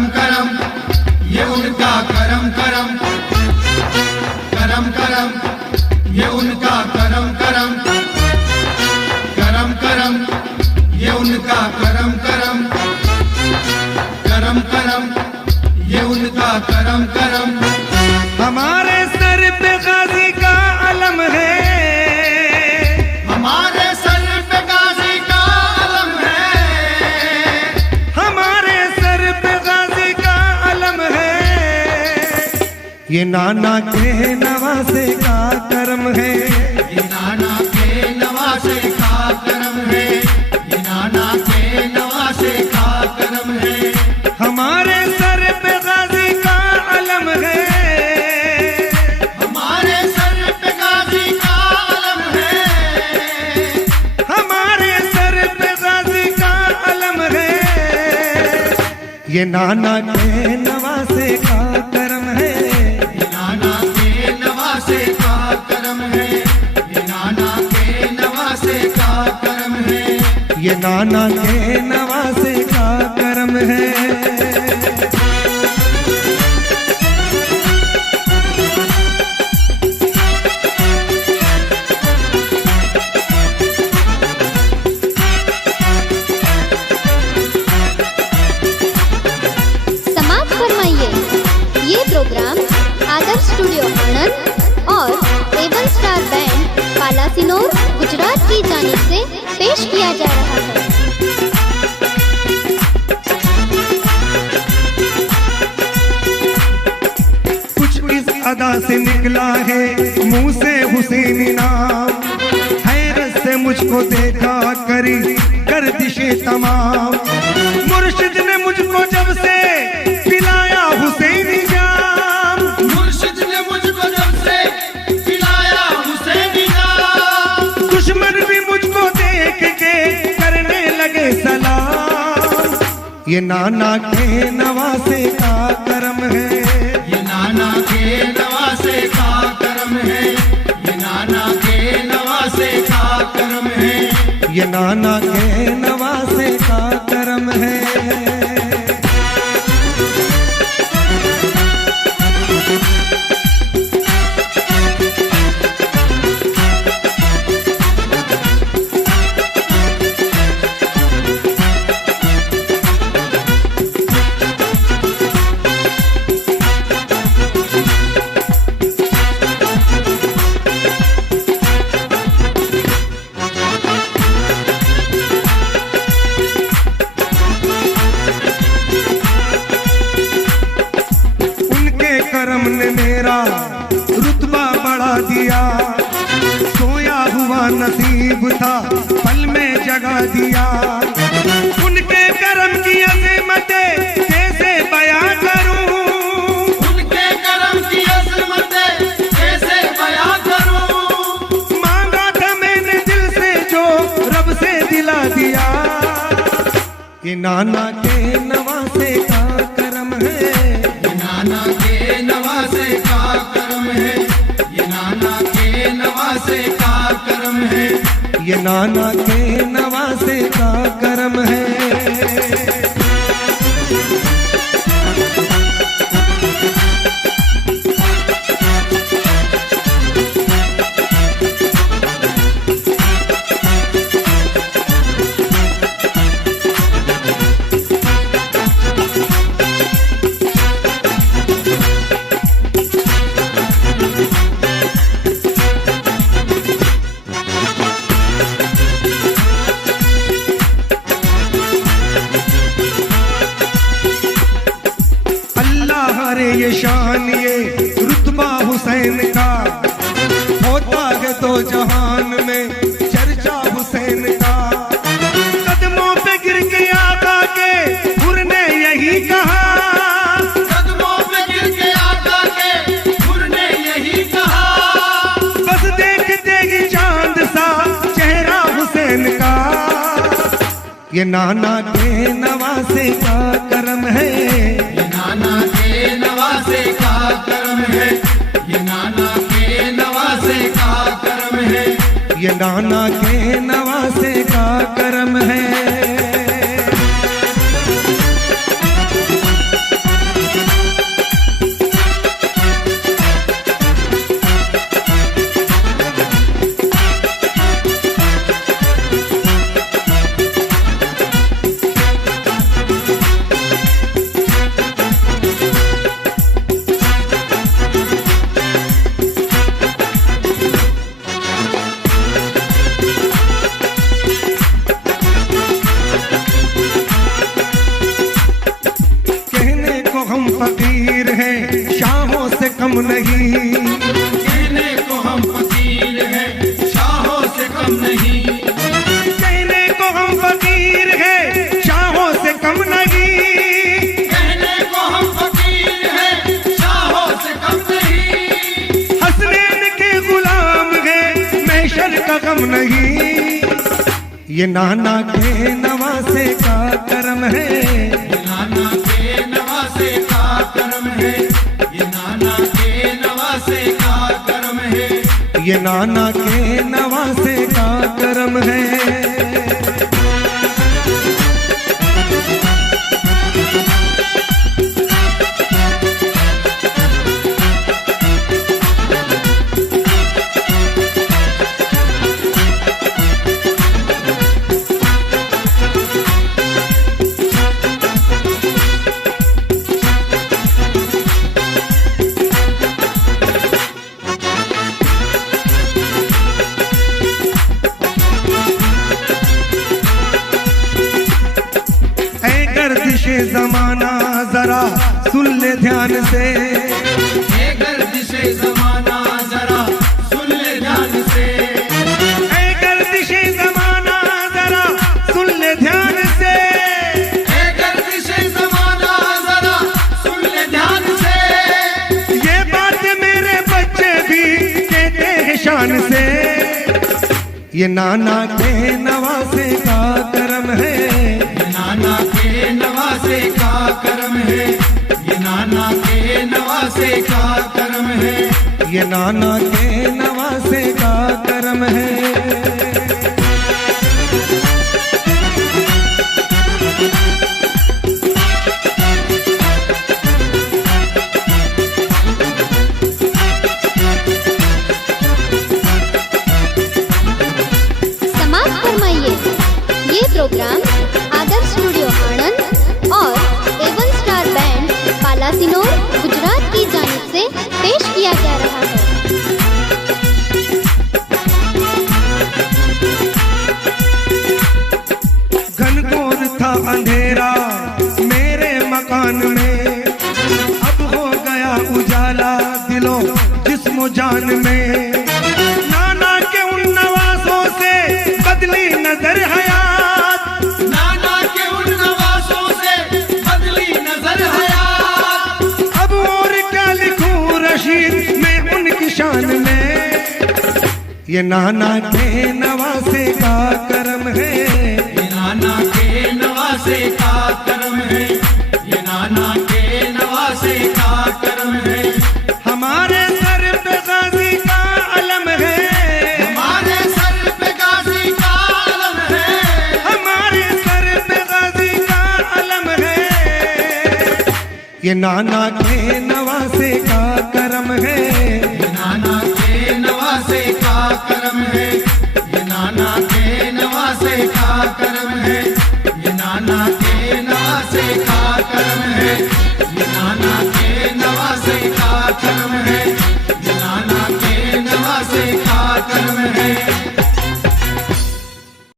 करम करम, ये उनका करम करम, करम करम, ये उनका करम करम, करम करम, ये उनका करम करम, करम करम, ये उनका करम करम। हमारे सर पे गाजी का अलम है, हमारे सर पे गाजी का अलम है, हमारे सर पे गाजी का अलम है। ये नाना के नवासे का करम है, ये नाना के नवासे का करम है, ये नाना के नवासे का करम है। हमारे सर पे गाजी का अलम है, हमारे सर पे गाजी का अलम है, हमारे सर पे गाजी का अलम है। ये नाना के नवासे का करम है, ये नाना के नवासे का करम है, ये नाना के नवासे का करम है। ये नाना के नवासे का करम है। समाप्त फरमाइए। ये प्रोग्राम आदर्श स्टूडियो आनंद और एवन स्टार बैंड पालासिनोर गुजरात की जानिब से पेश किया जा रहा है। कुछ इस अदा से निकला है मुंह से हुसैनी नाम, हैरत से मुझको देखा करी गर्दिशे तमाम। मुर्शिद ने मुझको जब से पिलाया हुसैनी जाम, मुर्शिद ने मुझको जब से पिलाया हुसैनी जाम, दुश्मन भी मुझको देख के करने लगे सलाम। ये नाना के नवासे का करम है, ये नाना के नवासे का करम है, ये नाना के नवासे का करम है। ये नाना के नवासे का करम है। करम ने मेरा रुतबा बढ़ा दिया, सोया हुआ नसीब था पल में जगा दिया। उनके करम की अज़मतें कैसे बयां करूं, उनके करम की अज़मतें कैसे बयां करूं। मांगा था मैंने दिल से जो रब से दिला दिया। ये नाना के नवासे का करम है, ये नाना के नवासे का करम है, ये नाना के नवासे का करम है। ये नाना के नवासे का करम है। ये शान ये रुतबा हुसैन का होता है तो जहान में चर्चा हुसैन का। कदमों पे गिर के आका के हुर ने यही कहा, कदमों पे गिर के आका के हुर ने यही कहा। बस देखते ही चांद सा चेहरा हुसैन का। ये नाना के नवासे का करम है, ये नाना के नवासे का करम है, ये नाना के नवासे का करम है। ये नाना के नवासे का करम है। फकीर हैं, शाहों से कम नहीं। कहने को हम फकीर हैं, शाहों से कम नहीं। कहने को हम फकीर हैं, शाहों से कम नहीं। कहने को हम फकीर हैं, शाहों से कम नहीं। हसनैन के गुलाम हैं, महशर का गम नहीं। ये नाना के नवासे का करम है, ये नाना के नवासे का करम है। ये नाना के नवासे का करम है। ये नाना के नवासे का करम है। गर्दिशे जमाना जरा सुन ले ध्यान से। ये गर्दिशे जमाना जरा सुन ले ध्यान से। ऐ गर्दिशे जमाना जरा सुन ले ध्यान से। ये गर्दिशे जमाना जरा सुन ले ध्यान से। ये बात मेरे बच्चे भी कहते हैं शान से। ये नाना के नवासे का करम है, ये नाना के नवासे का करम है। ये नाना के नवासे का करम है। ये नाना के नवासे का करम है। समाप्त फरमाइए। ये प्रोग्राम आदर्श स्टूडियो आनंद और एवन स्टार बैंड पालासिनोर गुजरात की जानिब से पेश किया जा रहा है। घनघोर था अंधेरा मेरे मकान में, अब हो गया उजाला दिलो जिस्मो जान में। नाना के उन नवासों से बदली नजर हयात। नाना के उन नवासों से बदली नजर हयात। अब और क्या लिखूं रशीद मैं उनकी शान में। ये नाना के नवासे का करम है, ये नाना के नवासे का करम है। ये नाना के नवासे का करम है। हमारे सर पे गाजी का अलम है। हमारे सर पे गाजी का अलम है। हमारे सर पे गाजी का अलम है। ये नाना के नवासे का करम है, ये नाना के नवासे का करम है। ये नाना के नवासे का करम है। ये नाना के नवासे का करम है। ये नाना के